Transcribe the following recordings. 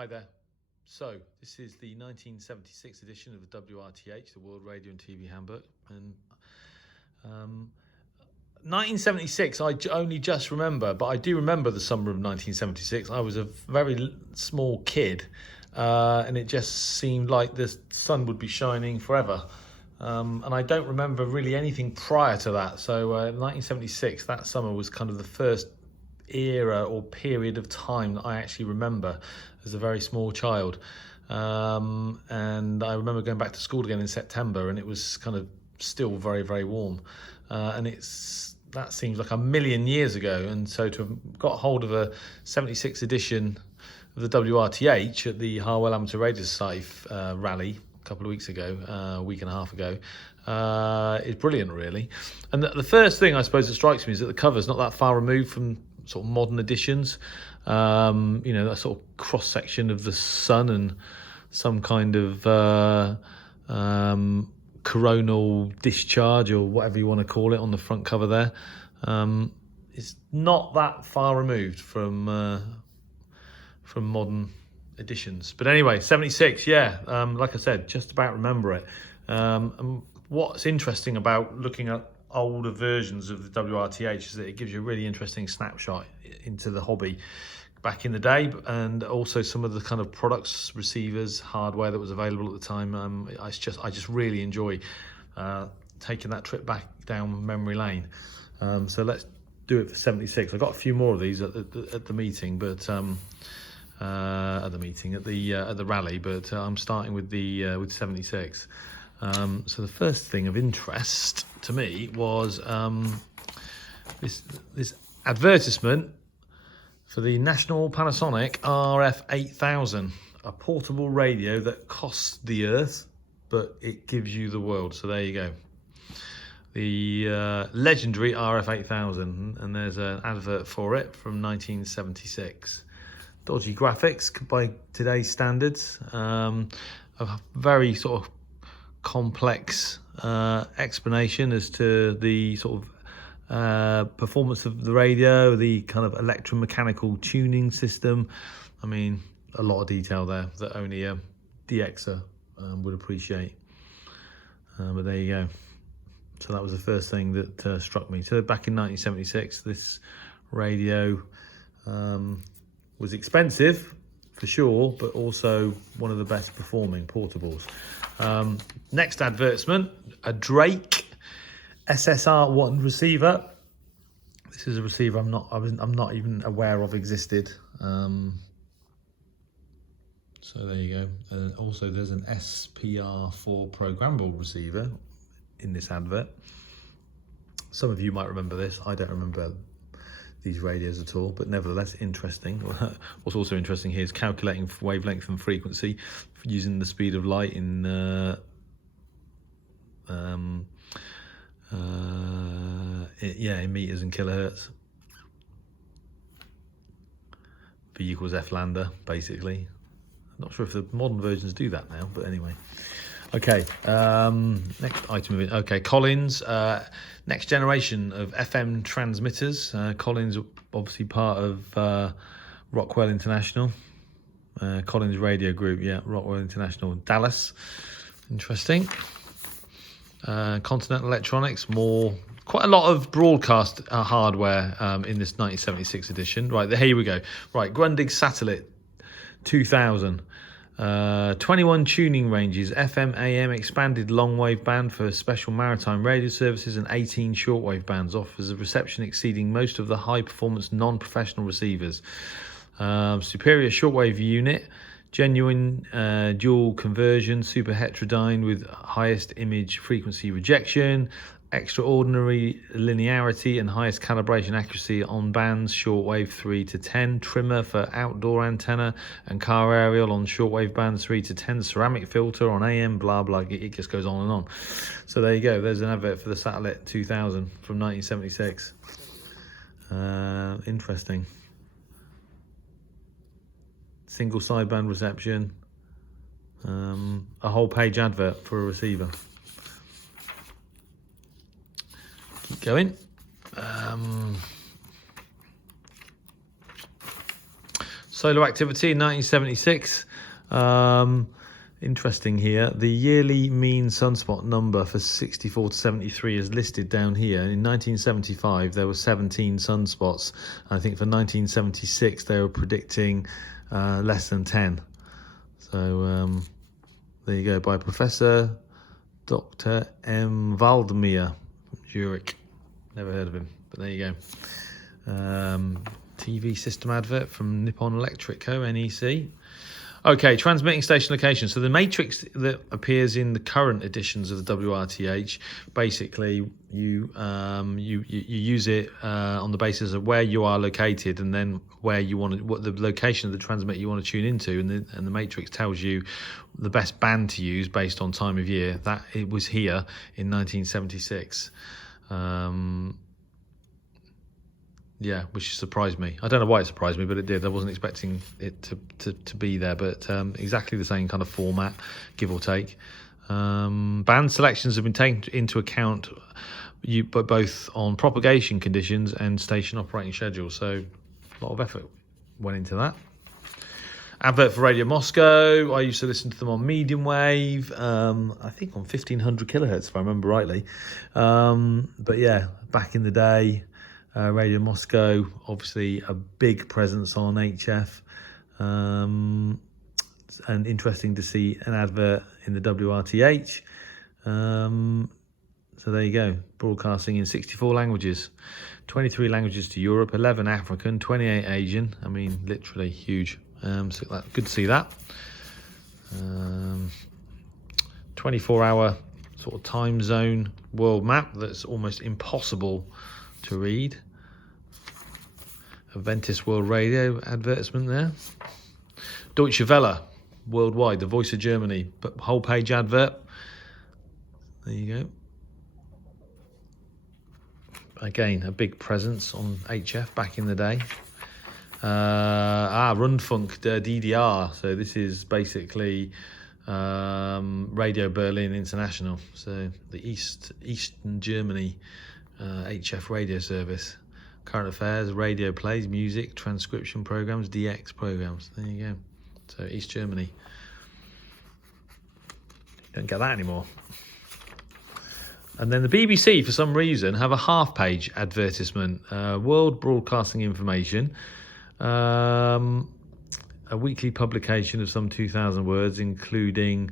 Hi there. So this is the 1976 edition of the WRTH, the World Radio and TV Handbook. And 1976, I only just remember, but I do remember the summer of 1976. I was a very small kid, and it just seemed like the sun would be shining forever. And I don't remember really anything prior to that. So 1976, that summer was kind of the first era or period of time that I actually remember as a very small child. And I remember going back to school again in September, and it was kind of still very, very warm. And that seems like a million years ago. And so to have got hold of a 76 edition of the WRTH at the Harwell Amateur Radio Society rally a couple of weeks ago, a week and a half ago, is brilliant, really. And the first thing I suppose that strikes me is that the cover's not that far removed from sort of modern editions. That sort of cross section of the sun and some kind of coronal discharge or whatever you want to call it on the front cover there. It's not that far removed from modern editions. But anyway, 76, like I said, just about remember it. And what's interesting about looking at older versions of the WRTH is that it gives you a really interesting snapshot into the hobby back in the day, and also some of the kind of products, receivers, hardware that was available at the time. I just really enjoy taking that trip back down memory lane. So let's do it for 76. I got a few more of these at the meeting, but at the rally, but I'm starting with 76. So the first thing of interest to me was this advertisement for the National Panasonic RF8000, a portable radio that costs the earth, but it gives you the world. So there you go. The legendary RF8000, and there's an advert for it from 1976. Dodgy graphics by today's standards. A very sort of complex explanation as to the sort of performance of the radio, the kind of electromechanical tuning system. I mean, a lot of detail there that only a DXer would appreciate. But there you go. So that was the first thing that struck me. So back in 1976, this radio was expensive for sure, but also one of the best performing portables. Next advertisement, a Drake SSR1 receiver. This is a receiver I'm not even aware of existed. So there you go. Also, there's an SPR4 programmable receiver in this advert. Some of you might remember this. I don't remember these radios at all, but nevertheless interesting. What's also interesting here is calculating wavelength and frequency using the speed of light in in meters and kilohertz. V equals F lambda, basically. I'm not sure if the modern versions do that now, but anyway. Okay, next item. Okay, Collins, next generation of FM transmitters. Collins, obviously part of Rockwell International. Collins Radio Group, Rockwell International, Dallas. Interesting. Continental Electronics, quite a lot of broadcast hardware in this 1976 edition. Right, here we go. Right, Grundig Satellite 2000. 21 tuning ranges, FM, AM, expanded long-wave band for special maritime radio services, and 18 shortwave bands, offers a reception exceeding most of the high-performance non-professional receivers. Superior shortwave unit, genuine dual conversion, super heterodyne with highest image frequency rejection, extraordinary linearity and highest calibration accuracy on bands, shortwave 3 to 10, trimmer for outdoor antenna and car aerial on shortwave bands 3 to 10, ceramic filter on AM, blah blah, it just goes on and on. So there you go, there's an advert for the Satellite 2000 from 1976. Interesting. Single sideband reception, a whole page advert for a receiver. Keep going. Solar activity in 1976. Interesting here. The yearly mean sunspot number for 64 to 73 is listed down here. In 1975, there were 17 sunspots. I think for 1976, they were predicting less than 10. So there you go, by Professor Dr. M. Waldmeier from Zurich. Never heard of him, but there you go. TV system advert from Nippon Electric Co. NEC. Okay, transmitting station location. So the matrix that appears in the current editions of the WRTH, basically you use it on the basis of where you are located, and then where you want to, what the location of the transmitter you want to tune into, and the matrix tells you the best band to use based on time of year. That it was here in 1976. Yeah, which surprised me. I don't know why it surprised me, but it did. I wasn't expecting it to be there, but exactly the same kind of format, give or take. Band selections have been taken into account, but both on propagation conditions and station operating schedules. So a lot of effort went into that. Advert for Radio Moscow. I used to listen to them on medium wave, I think on 1500 kilohertz, if I remember rightly. But yeah, back in the day, Radio Moscow, obviously a big presence on HF, and interesting to see an advert in the WRTH. So there you go, broadcasting in 64 languages, 23 languages to Europe, 11 African, 28 Asian. I mean, literally huge. So good to see that. 24-hour sort of time zone world map that's almost impossible to read. A Ventus World Radio advertisement there. Deutsche Welle worldwide, the voice of Germany, but whole page advert. There you go. Again, a big presence on HF back in the day. Rundfunk DDR. So this is basically Radio Berlin International. So the Eastern Germany HF radio service. Current affairs, radio plays, music, transcription programs, DX programs. There you go. So East Germany. Don't get that anymore. And then the BBC, for some reason, have a half-page advertisement. World Broadcasting Information. A weekly publication of some 2,000 words, including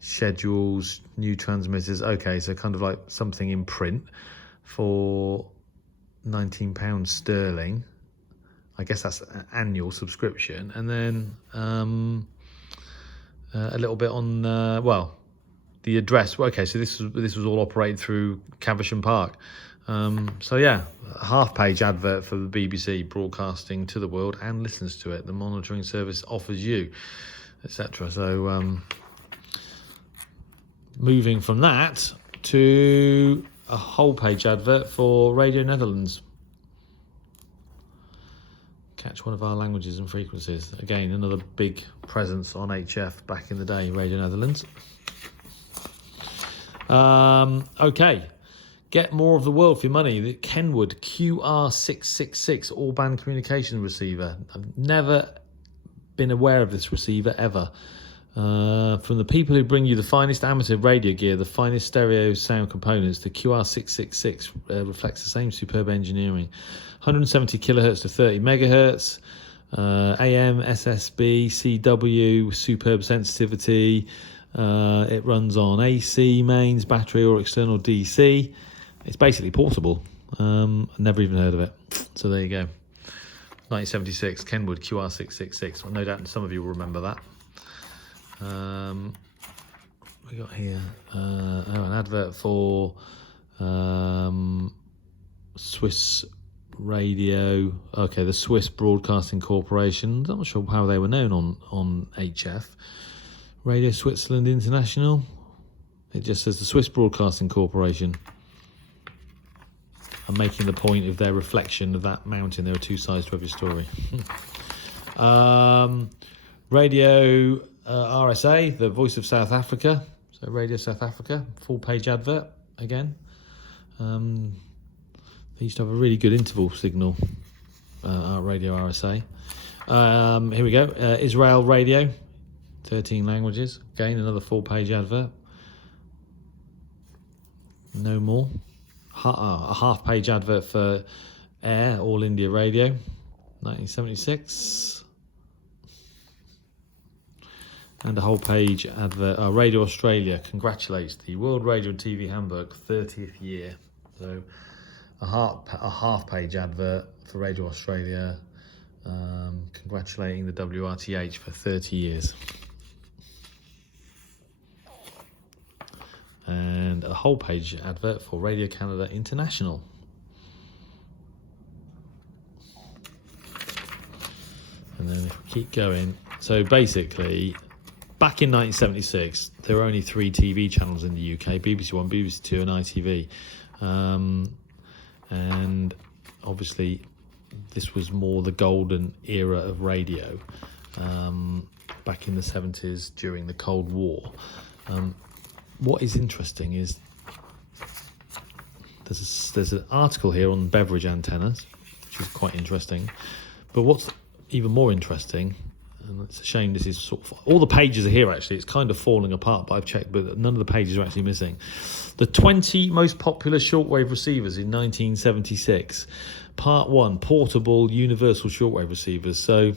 schedules, new transmitters. Okay, so kind of like something in print for £19 sterling. I guess that's an annual subscription. And then a little bit on the address. Okay, so this was all operated through Caversham Park. So yeah, a half-page advert for the BBC, broadcasting to the world and listens to it. The monitoring service offers you, etc. So moving from that to a whole-page advert for Radio Netherlands. Catch one of our languages and frequencies. Again, another big presence on HF back in the day, Radio Netherlands. Okay. Get more of the world for your money. The Kenwood QR666 all-band communication receiver. I've never been aware of this receiver ever. From the people who bring you the finest amateur radio gear, the finest stereo sound components, the QR666 reflects the same superb engineering. 170 kilohertz to 30 megahertz, AM, SSB, CW, superb sensitivity. It runs on AC mains, battery, or external DC. It's basically portable. Never even heard of it. So there you go. 1976, Kenwood QR666. Well, no doubt some of you will remember that. We got here an advert for Swiss Radio. Okay, the Swiss Broadcasting Corporation. I'm not sure how they were known on HF. Radio Switzerland International. It just says the Swiss Broadcasting Corporation. I'm making the point of their reflection of that mountain. There are two sides to every story. Radio RSA, the voice of South Africa. So Radio South Africa, full page advert again. They used to have a really good interval signal, Radio RSA. Here we go. Israel Radio, 13 languages. Again, another full-page advert. No more. A half-page advert for Air, All India Radio, 1976. And a whole-page advert. Radio Australia congratulates the World Radio and TV Handbook 30th year. So a half-page advert for Radio Australia, congratulating the WRTH for 30 years. And a whole page advert for Radio Canada International. And then if we keep going, so basically back in 1976 there were only 3 TV channels in the UK: BBC One, BBC Two and ITV. And obviously this was more the golden era of radio, back in the 70s during the Cold War. What is interesting is there's an article here on beverage antennas, which is quite interesting. But what's even more interesting, and it's a shame this is sort of, all the pages are here actually, it's kind of falling apart, but I've checked, but none of the pages are actually missing. The 20 most popular shortwave receivers in 1976. Part 1, portable universal shortwave receivers. So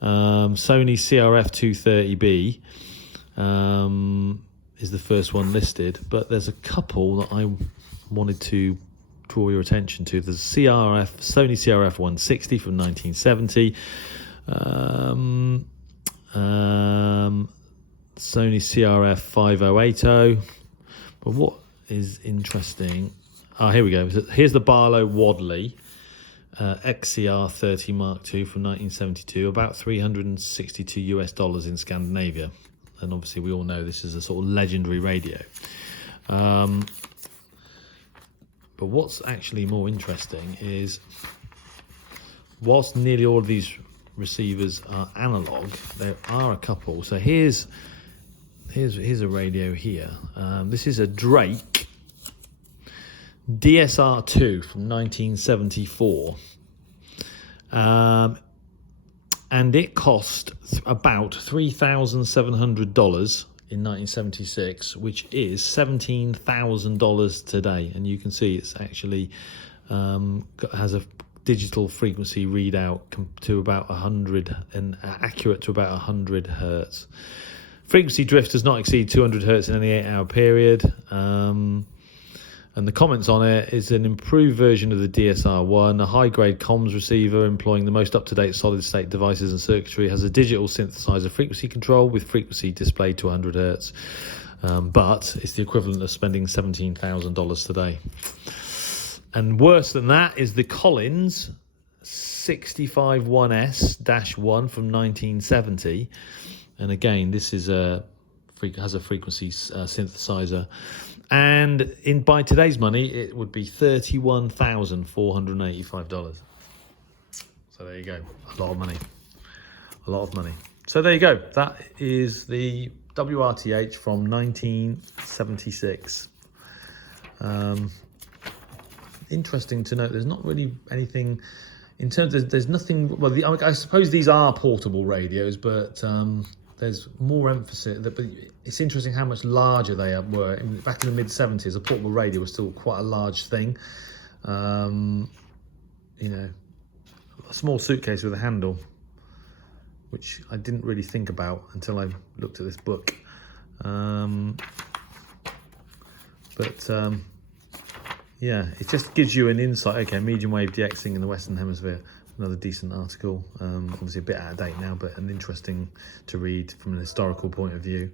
Sony CRF230B is the first one listed, but there's a couple that I wanted to draw your attention to. There's Sony CRF160 from 1970, Sony CRF5080. But what is interesting, here we go. Here's the Barlow Wadley XCR30 Mark II from 1972, about $362 in Scandinavia. And obviously we all know this is a sort of legendary radio. But what's actually more interesting is, whilst nearly all of these receivers are analog, there are a couple. So here's a radio here. This is a Drake DSR2 from 1974. And it cost about $3,700 in 1976, which is $17,000 today. And you can see it's actually has a digital frequency readout to about 100 and accurate to about 100 hertz. Frequency drift does not exceed 200 hertz in any 8-hour period. And the comments on it is an improved version of the DSR-1, a high-grade comms receiver employing the most up-to-date solid-state devices and circuitry, has a digital synthesizer frequency control with frequency displayed to 100 hertz, but it's the equivalent of spending $17,000 today. And worse than that is the Collins 651S-1 from 1970, and again this is has a frequency synthesizer. And by today's money, it would be $31,485. So there you go. A lot of money. A lot of money. So there you go. That is the WRTH from 1976. Interesting to note, there's not really anything in terms of, there's nothing, well, I suppose these are portable radios, but there's more emphasis. But it's interesting how much larger they were. Back in the mid-70s, a portable radio was still quite a large thing. You know, a small suitcase with a handle, which I didn't really think about until I looked at this book. Yeah, it just gives you an insight. Okay, medium wave DXing in the Western Hemisphere. Another decent article, obviously a bit out of date now, but an interesting to read from an historical point of view.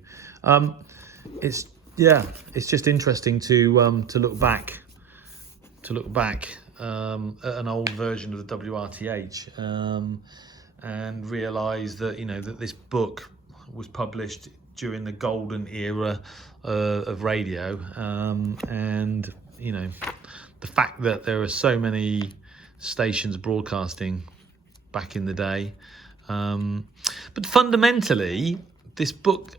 It's just interesting to look back at an old version of the WRTH, and realise that, you know, that this book was published during the golden era of radio, and you know, the fact that there are so many stations broadcasting back in the day, but fundamentally this book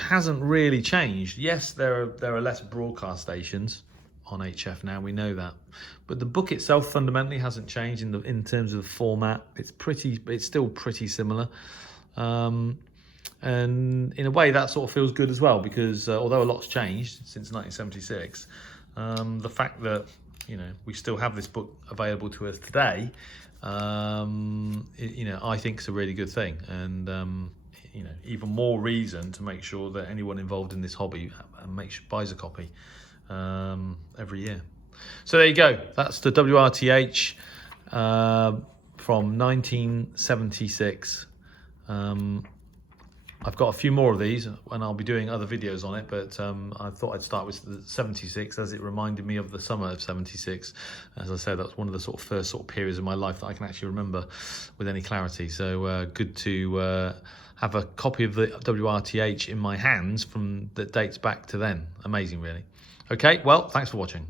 hasn't really changed. Yes, there are less broadcast stations on HF now, we know that. But the book itself fundamentally hasn't changed in terms of the format. It's still pretty similar. And in a way that sort of feels good as well, because although a lot's changed since 1976, the fact that, you know, we still have this book available to us today, you know, I think it's a really good thing. And you know, even more reason to make sure that anyone involved in this hobby buys a copy every year. So there you go. That's the WRTH from 1976. I've got a few more of these and I'll be doing other videos on it, but I thought I'd start with the 76 as it reminded me of the summer of 76. As I said, that's one of the sort of first sort of periods of my life that I can actually remember with any clarity. So good to have a copy of the WRTH in my hands that dates back to then. Amazing, really. Okay, well, thanks for watching.